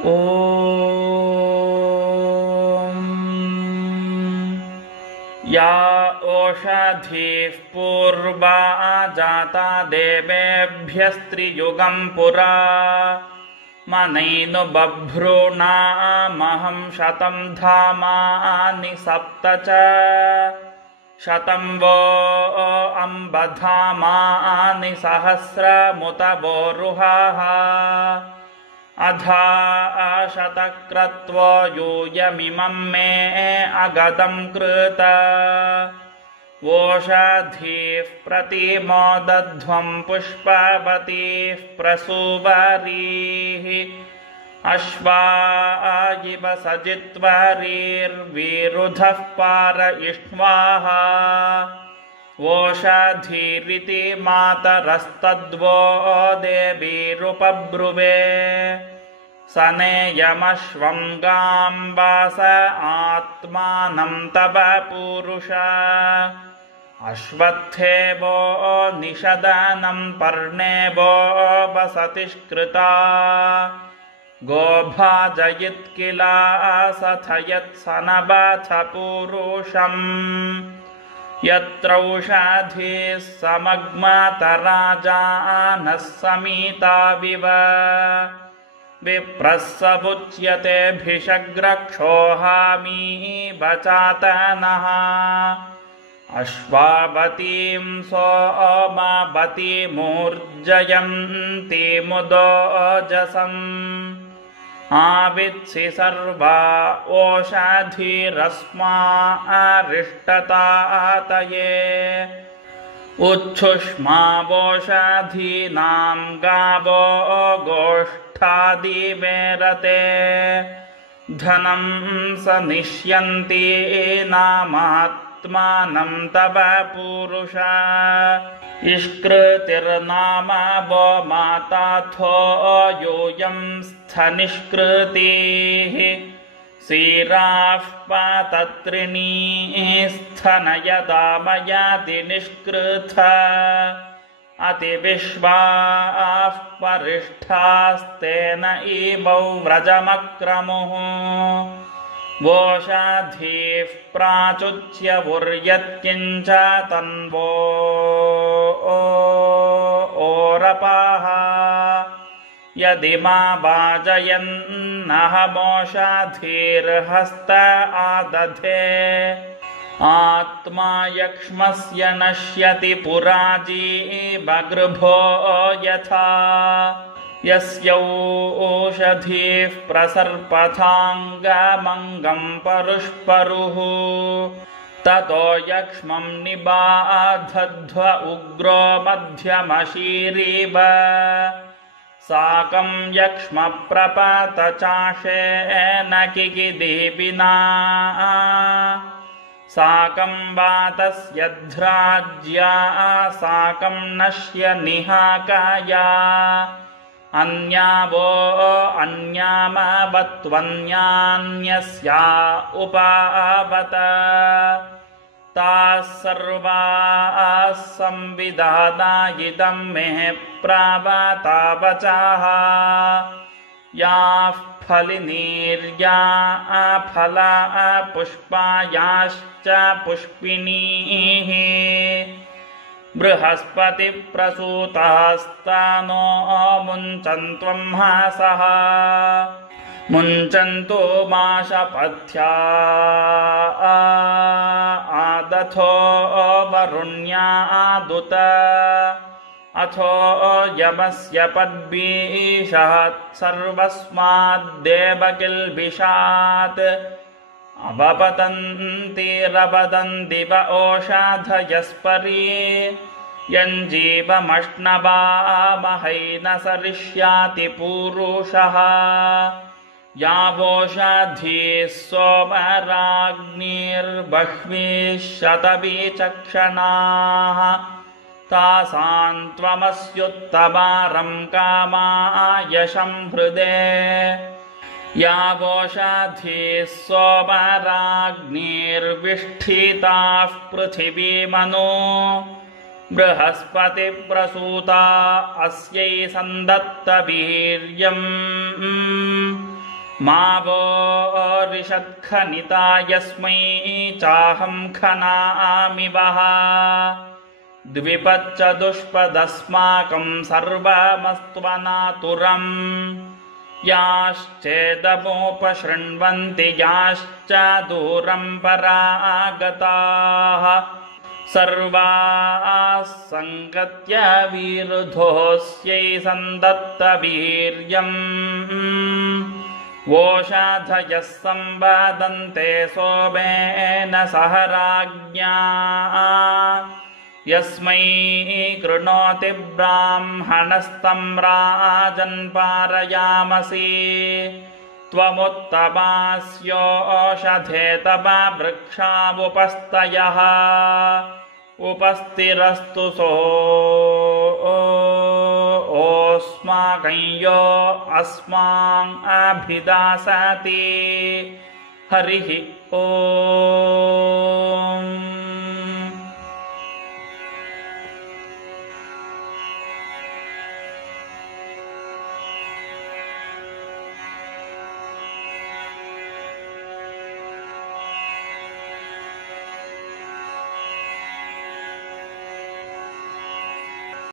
ॐ या ओषधीः पूर्वा जाता देवेभ्यस्त्रियुगं पुरा मनैनु बभ्रूणामहं शतं धामानि सप्त च शतं वो अम्बधामानि सहस्रमुत वोरुहाः अधा शतक्रत्वो यूयमिमं मे अगतं कृत ओषधीः प्रतिमोदध्वं पुष्पवतीः प्रसूवरीः अश्वायिव सजित्वरीर्विरुधः पारयिष्ण्वाः ओषधीरिति मातरस्तद्वो देवीरुपब्रुवे सनेयमश्वं गां वास आत्मानं तव पूरुष अश्वत्थेवो निषदनं पर्णेवो वसतिष्कृता गोभाजयित्किल सथयत्सनबथ पूरुषम् यत्रौषधीः समग्मतराजानः समीताविव विप्रः स बुच्यतेऽभिषग्रक्षोहामी बचातनः अश्वावतीं सोमवतीमूर्जयन्तीमुदोजसम् आवित्सि सर्वा ओषधीरस्मा अरिष्टतातये उच्छुष्मावोषधीनां गावो गोष्ठादिमेरते धनं स निष्यन्ति नामात्मानं तव पूरुष इष्कृतिर्नाम वो माताथो यूयं स्थनिष्कृतिः सीराः पातत्रिणी स्थनयदामयाति निष्कृथ अतिविश्वाः परिष्ठास्तेन इमौ व्रजमक्रमुः वोषधीः प्राचुच्य उर्यत्किञ्च तन्वो ओरपाः यदि मा वाजयन्नहमोषधीर्हस्त आदधे आत्मा यक्ष्मस्य नश्यति पुराजीवगृभो यथा यस्यौषधीः प्रसर्पथाङ्गमङ्गं परुष्परुः ततो यक्ष्मं निबाधध्व उग्रो मध्यमशीरिव साकं यक्ष्मप्रपातचाशेन किगिदीपिना साकं वातस्यध्राज्या साकं नश्य निहाकाया अन्यावो अन्यामवत्वन्यान्यस्या उपावत ताः सर्वाः संविदादायितं मे प्रावतावचाः याः फलिनीर्या फला पुष्पायाश्च पुष्पिणीः बृहस्पतिप्रसूतास्तानो मुञ्चन्त्वं हासः मुञ्चन्तो माशपथ्या आदथो वरुण्यादुत अथो यमस्य पद्भीषात् सर्वस्माद्देवकिल्बिषात् अवपतन्तिरवदन्दिव ओषधयस्परि यञ्जीवमश्नवामहै न सरिष्याति पूरुषः यावोषधीः सोमराज्ञिर्बह्वीः शतविचक्षणाः तासां त्वमस्युत्तमारं कामायशं हृदे यावोषधीः सोमराज्ञिर्विष्ठिताः पृथिवीमनो बृहस्पतिप्रसूता अस्यै सन्दत्तवीर्यम् मा वो रिषत्खनिता यस्मै चाहं खनामि वः द्विपच्च दुष्पदस्माकं सर्वमस्त्वनातुरम् याश्चेदमुपशृण्वन्ति याश्च दूरं परागताः सर्वाः सङ्गत्य विरुधोऽस्यै सन्दत्तवीर्यम् वोषाधयः संवदन्ते सोमेन सह राज्ञा यस्मै कृणोति ब्राह्मणस्तं राजन् पारयामसि त्वमुत्तमास्योषधे तव वृक्षावुपस्तयः उपस्तिरस्तु सोऽस्माकं यो अस्मान् अभिदासति हरिः ॐ।